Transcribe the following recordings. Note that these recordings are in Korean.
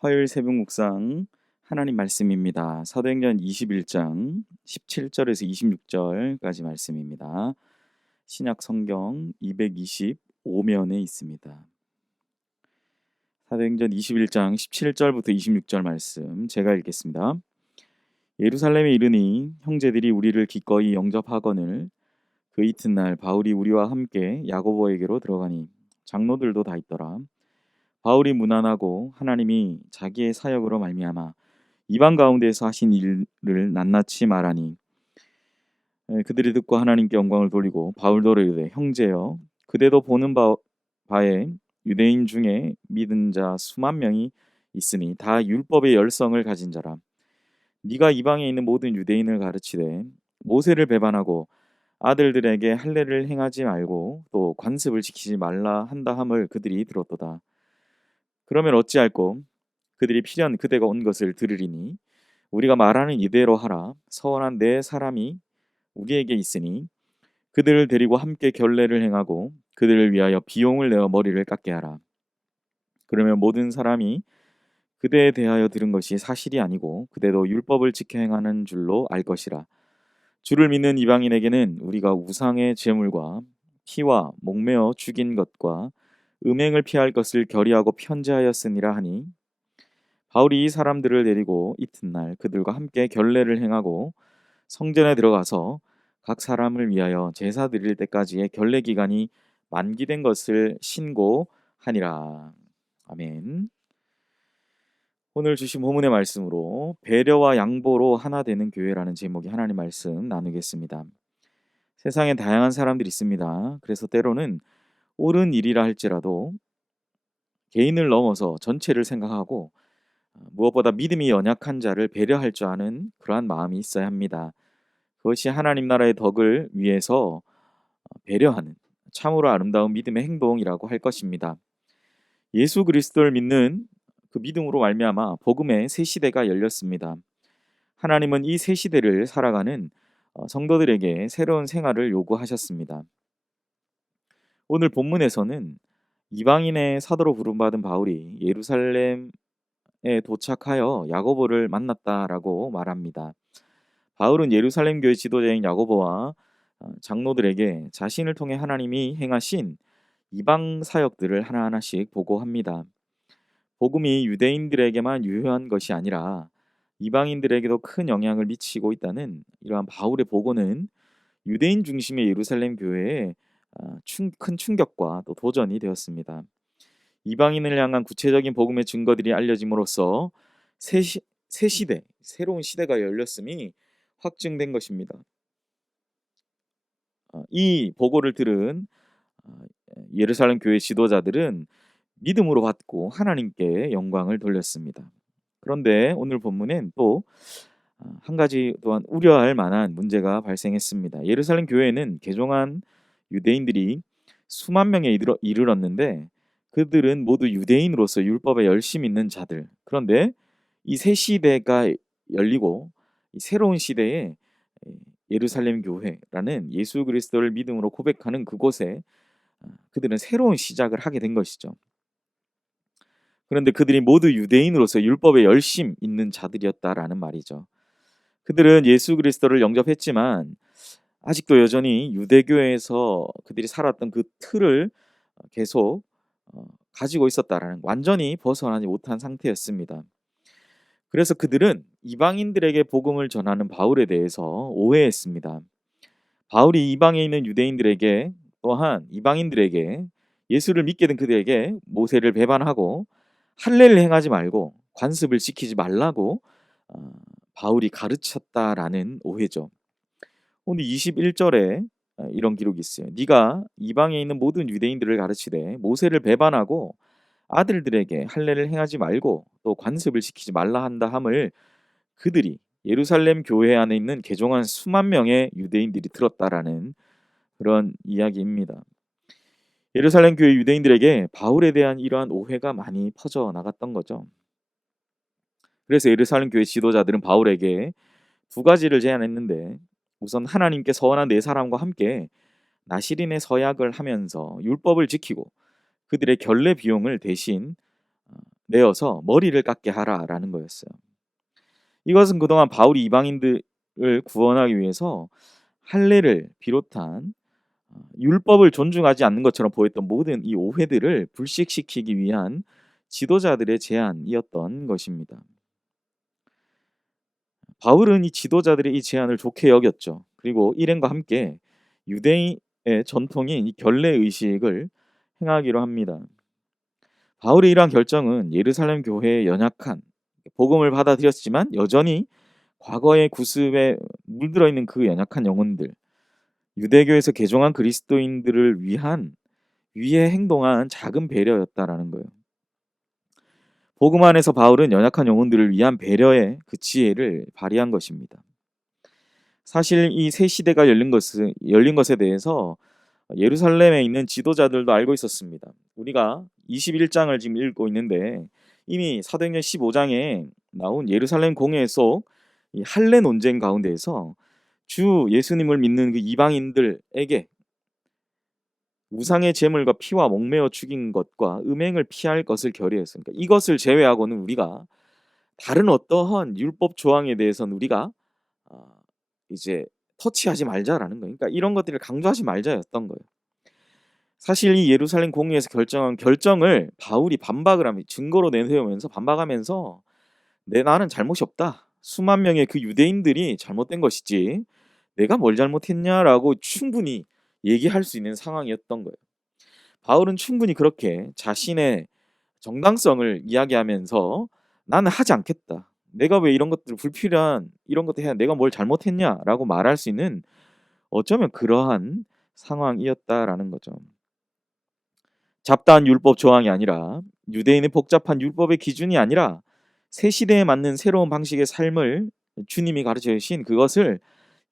화요일 새벽 묵상 하나님 말씀입니다. 사도행전 21장 17절에서 26절까지 말씀입니다. 신약 성경 225면에 있습니다. 사도행전 21장 17절부터 26절 말씀 제가 읽겠습니다. 예루살렘에 이르니 형제들이 우리를 기꺼이 영접하거늘 그 이튿날 바울이 우리와 함께 야고보에게로 들어가니 장로들도 다 있더라. 바울이 문안하고 하나님이 자기의 사역으로 말미암아 이방 가운데에서 하신 일을 낱낱이 말하니 그들이 듣고 하나님께 영광을 돌리고 바울도 이르되 형제여 그대도 보는 바에 유대인 중에 믿은 자 수만 명이 있으니 다 율법의 열성을 가진 자라. 네가 이방에 있는 모든 유대인을 가르치되 모세를 배반하고 아들들에게 할례를 행하지 말고 또 관습을 지키지 말라 한다 함을 그들이 들었도다. 그러면 어찌할꼬 그들이 필연 그대가 온 것을 들으리니 우리가 말하는 이대로 하라. 서원한 네 사람이 우리에게 있으니 그들을 데리고 함께 결례를 행하고 그들을 위하여 비용을 내어 머리를 깎게 하라. 그러면 모든 사람이 그대에 대하여 들은 것이 사실이 아니고 그대도 율법을 지켜 행하는 줄로 알 것이라. 주를 믿는 이방인에게는 우리가 우상의 제물과 피와 목매어 죽인 것과 음행을 피할 것을 결의하고 편지하였으니라 하니 바울이 이 사람들을 데리고 이튿날 그들과 함께 결례를 행하고 성전에 들어가서 각 사람을 위하여 제사 드릴 때까지의 결례 기간이 만기된 것을 신고하니라. 아멘. 오늘 주신 본문의 말씀으로 배려와 양보로 하나 되는 교회라는 제목의 하나님 말씀 나누겠습니다. 세상에 다양한 사람들이 있습니다. 그래서 때로는 옳은 일이라 할지라도 개인을 넘어서 전체를 생각하고 무엇보다 믿음이 연약한 자를 배려할 줄 아는 그러한 마음이 있어야 합니다. 그것이 하나님 나라의 덕을 위해서 배려하는 참으로 아름다운 믿음의 행동이라고 할 것입니다. 예수 그리스도를 믿는 그 믿음으로 말미암아 복음의 새 시대가 열렸습니다. 하나님은 이 새 시대를 살아가는 성도들에게 새로운 생활을 요구하셨습니다. 오늘 본문에서는 이방인의 사도로 부름받은 바울이 예루살렘에 도착하여 야고보를 만났다라고 말합니다. 바울은 예루살렘 교회 지도자인 야고보와 장로들에게 자신을 통해 하나님이 행하신 이방 사역들을 하나하나씩 보고합니다. 복음이 유대인들에게만 유효한 것이 아니라 이방인들에게도 큰 영향을 미치고 있다는 이러한 바울의 보고는 유대인 중심의 예루살렘 교회에 큰 충격과 또 도전이 되었습니다. 이방인을 향한 구체적인 복음의 증거들이 알려짐으로써 새 시대, 새로운 시대가 열렸음이 확증된 것입니다. 이 보고를 들은 예루살렘 교회 지도자들은 믿음으로 받고 하나님께 영광을 돌렸습니다. 그런데 오늘 본문엔 또 한 가지 또한 우려할 만한 문제가 발생했습니다. 예루살렘 교회에는 개종한 유대인들이 수만 명에 이르렀는데 그들은 모두 유대인으로서 율법에 열심 있는 자들. 그런데 이 새 시대가 열리고 이 새로운 시대에 예루살렘 교회라는 예수 그리스도를 믿음으로 고백하는 그곳에 그들은 새로운 시작을 하게 된 것이죠. 그런데 그들이 모두 유대인으로서 율법에 열심 있는 자들이었다라는 말이죠. 그들은 예수 그리스도를 영접했지만 아직도 여전히 유대교에서 그들이 살았던 그 틀을 계속 가지고 있었다라는, 완전히 벗어나지 못한 상태였습니다. 그래서 그들은 이방인들에게 복음을 전하는 바울에 대해서 오해했습니다. 바울이 이방에 있는 유대인들에게 또한 이방인들에게 예수를 믿게 된 그들에게 모세를 배반하고 할례를 행하지 말고 관습을 지키지 말라고 바울이 가르쳤다라는 오해죠. 오늘 21절에 이런 기록이 있어요. 네가 이방에 있는 모든 유대인들을 가르치되 모세를 배반하고 아들들에게 할례를 행하지 말고 또 관습을 지키지 말라 한다 함을 그들이 예루살렘 교회 안에 있는 개종한 수만 명의 유대인들이 들었다라는 그런 이야기입니다. 예루살렘 교회 유대인들에게 바울에 대한 이러한 오해가 많이 퍼져 나갔던 거죠. 그래서 예루살렘 교회 지도자들은 바울에게 두 가지를 제안했는데, 우선 하나님께 서원한 네 사람과 함께 나시린의 서약을 하면서 율법을 지키고 그들의 결례 비용을 대신 내어서 머리를 깎게 하라라는 거였어요. 이것은 그동안 바울이 이방인들을 구원하기 위해서 할례를 비롯한 율법을 존중하지 않는 것처럼 보였던 모든 이 오해들을 불식시키기 위한 지도자들의 제안이었던 것입니다. 바울은 이 지도자들의 이 제안을 좋게 여겼죠. 그리고 일행과 함께 유대인의 전통인 이 결례 의식을 행하기로 합니다. 바울의 이러한 결정은 예루살렘 교회의 연약한 복음을 받아들였지만 여전히 과거의 구습에 물들어 있는 그 연약한 영혼들, 유대교에서 개종한 그리스도인들을 위해 행동한 작은 배려였다라는 거예요. 복음 안에서 바울은 연약한 영혼들을 위한 배려의 그 지혜를 발휘한 것입니다. 사실 이 새 시대가 열린 것에 대해서 예루살렘에 있는 지도자들도 알고 있었습니다. 우리가 21장을 지금 읽고 있는데 이미 사도행전 15장에 나온 예루살렘 공회 속 이 할례 논쟁 가운데에서 주 예수님을 믿는 그 이방인들에게 우상의 제물과 피와 목매어 죽인 것과 음행을 피할 것을 결의했으니까 이것을 제외하고는 우리가 다른 어떠한 율법 조항에 대해서는 우리가 아, 이제 터치하지 말자라는 거예요. 그러니까 이런 것들을 강조하지 말자였던 거예요. 사실 이 예루살렘 공의에서 결정한 결정을 바울이 반박을 하며 증거로 내세우면서 반박하면서 나는 잘못이 없다. 수만 명의 그 유대인들이 잘못된 것이지 내가 뭘 잘못했냐라고 충분히 얘기할 수 있는 상황이었던 거예요. 바울은 충분히 그렇게 자신의 정당성을 이야기하면서 나는 하지 않겠다. 내가 왜 이런 것들 불필요한 이런 것도 해야 내가 뭘 잘못했냐라고 말할 수 있는 어쩌면 그러한 상황이었다라는 거죠. 잡다한 율법 조항이 아니라 유대인의 복잡한 율법의 기준이 아니라 새 시대에 맞는 새로운 방식의 삶을 주님이 가르쳐 주신 그것을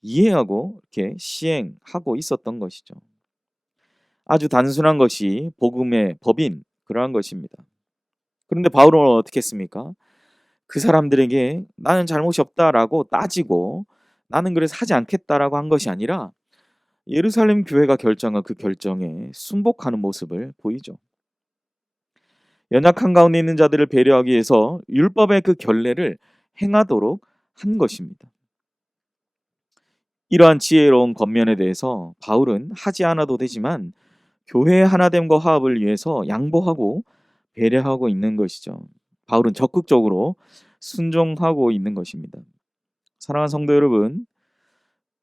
이해하고 이렇게 시행하고 있었던 것이죠. 아주 단순한 것이 복음의 법인 그러한 것입니다. 그런데 바울은 어떻게 했습니까? 그 사람들에게 나는 잘못이 없다라고 따지고 나는 그래서 하지 않겠다라고 한 것이 아니라 예루살렘 교회가 결정한 그 결정에 순복하는 모습을 보이죠. 연약한 가운데 있는 자들을 배려하기 위해서 율법의 그 결례를 행하도록 한 것입니다. 이러한 지혜로운 겉면에 대해서 바울은 하지 않아도 되지만 교회의 하나됨과 화합을 위해서 양보하고 배려하고 있는 것이죠. 바울은 적극적으로 순종하고 있는 것입니다. 사랑하는 성도 여러분,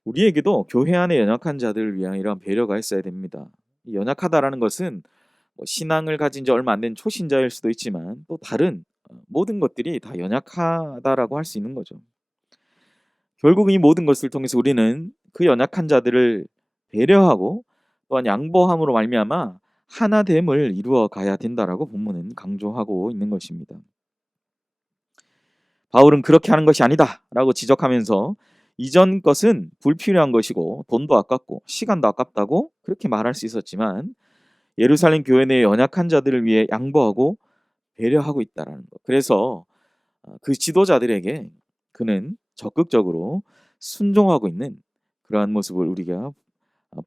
우리에게도 교회 안에 연약한 자들을 위한 이러한 배려가 있어야 됩니다. 연약하다라는 것은 신앙을 가진 지 얼마 안 된 초신자일 수도 있지만 또 다른 모든 것들이 다 연약하다라고 할 수 있는 거죠. 결국 이 모든 것을 통해서 우리는 그 연약한 자들을 배려하고 또한 양보함으로 말미암아 하나됨을 이루어 가야 된다라고 본문은 강조하고 있는 것입니다. 바울은 그렇게 하는 것이 아니다라고 지적하면서 이전 것은 불필요한 것이고 돈도 아깝고 시간도 아깝다고 그렇게 말할 수 있었지만 예루살렘 교회 내 연약한 자들을 위해 양보하고 배려하고 있다라는 것. 그래서 그 지도자들에게 그는 적극적으로 순종하고 있는 그러한 모습을 우리가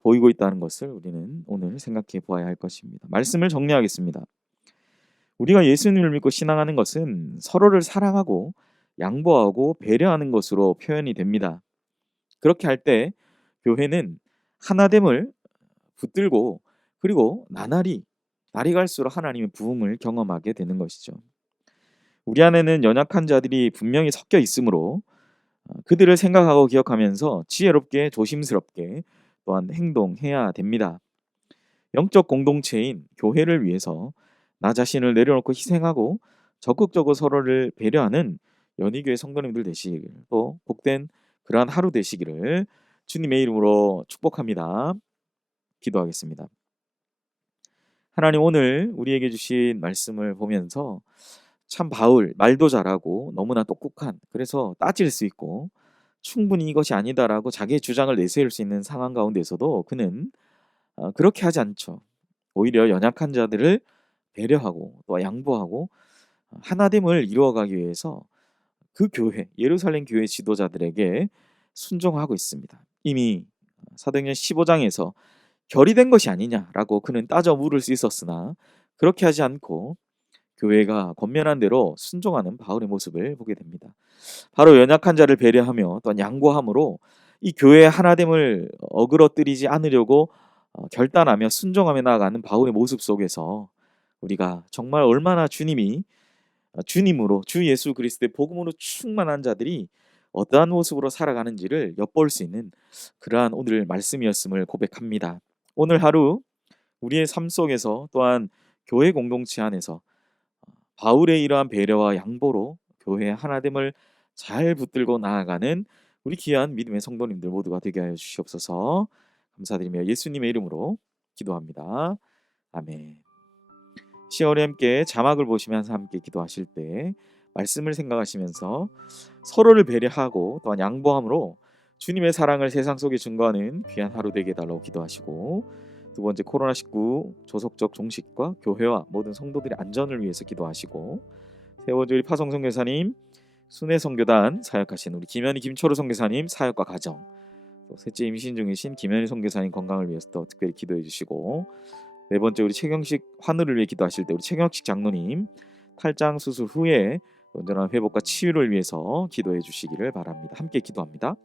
보이고 있다는 것을 우리는 오늘 생각해 보아야 할 것입니다. 말씀을 정리하겠습니다. 우리가 예수님을 믿고 신앙하는 것은 서로를 사랑하고 양보하고 배려하는 것으로 표현이 됩니다. 그렇게 할 때 교회는 하나됨을 붙들고 그리고 날이 갈수록 하나님의 부흥을 경험하게 되는 것이죠. 우리 안에는 연약한 자들이 분명히 섞여 있으므로 그들을 생각하고 기억하면서 지혜롭게 조심스럽게 또한 행동해야 됩니다. 영적 공동체인 교회를 위해서 나 자신을 내려놓고 희생하고 적극적으로 서로를 배려하는 연희교회 성도님들 되시기를 또 복된 그러한 하루 되시기를 주님의 이름으로 축복합니다. 기도하겠습니다. 하나님 오늘 우리에게 주신 말씀을 보면서 참 바울 말도 잘하고 너무나 똑똑한 그래서 따질 수 있고 충분히 이것이 아니다라고 자기의 주장을 내세울 수 있는 상황 가운데서도 그는 그렇게 하지 않죠. 오히려 연약한 자들을 배려하고 또 양보하고 하나됨을 이루어가기 위해서 그 교회 예루살렘 교회 지도자들에게 순종하고 있습니다. 이미 사도행전 15장에서 결의된 것이 아니냐라고 그는 따져 물을 수 있었으나 그렇게 하지 않고 교회가 권면한 대로 순종하는 바울의 모습을 보게 됩니다. 바로 연약한 자를 배려하며 또한 양보함으로 이 교회의 하나됨을 어그러뜨리지 않으려고 결단하며 순종하며 나아가는 바울의 모습 속에서 우리가 정말 얼마나 주님으로 주 예수 그리스도의 복음으로 충만한 자들이 어떠한 모습으로 살아가는지를 엿볼 수 있는 그러한 오늘 말씀이었음을 고백합니다. 오늘 하루 우리의 삶 속에서 또한 교회 공동체 안에서 바울의 이러한 배려와 양보로 교회의 하나됨을 잘 붙들고 나아가는 우리 귀한 믿음의 성도님들 모두가 되게 하여 주시옵소서. 감사드리며 예수님의 이름으로 기도합니다. 아멘. 시월에 함께 자막을 보시면서 함께 기도하실 때 말씀을 생각하시면서 서로를 배려하고 또한 양보함으로 주님의 사랑을 세상 속에 증거하는 귀한 하루 되게 해달라고 기도하시고, 두 번째 코로나19 조속적 종식과 교회와 모든 성도들의 안전을 위해서 기도하시고, 세 번째 우리 파송 선교사님, 순회 선교단 사역하신 우리 김현희 김초로 선교사님 사역과 가정, 또 셋째 임신 중이신 김현희 선교사님 건강을 위해서 또 특별히 기도해 주시고, 네 번째 우리 최경식 환우를 위해 기도하실 때 우리 최경식 장로님 탈장 수술 후에 온전한 회복과 치유를 위해서 기도해 주시기를 바랍니다. 함께 기도합니다.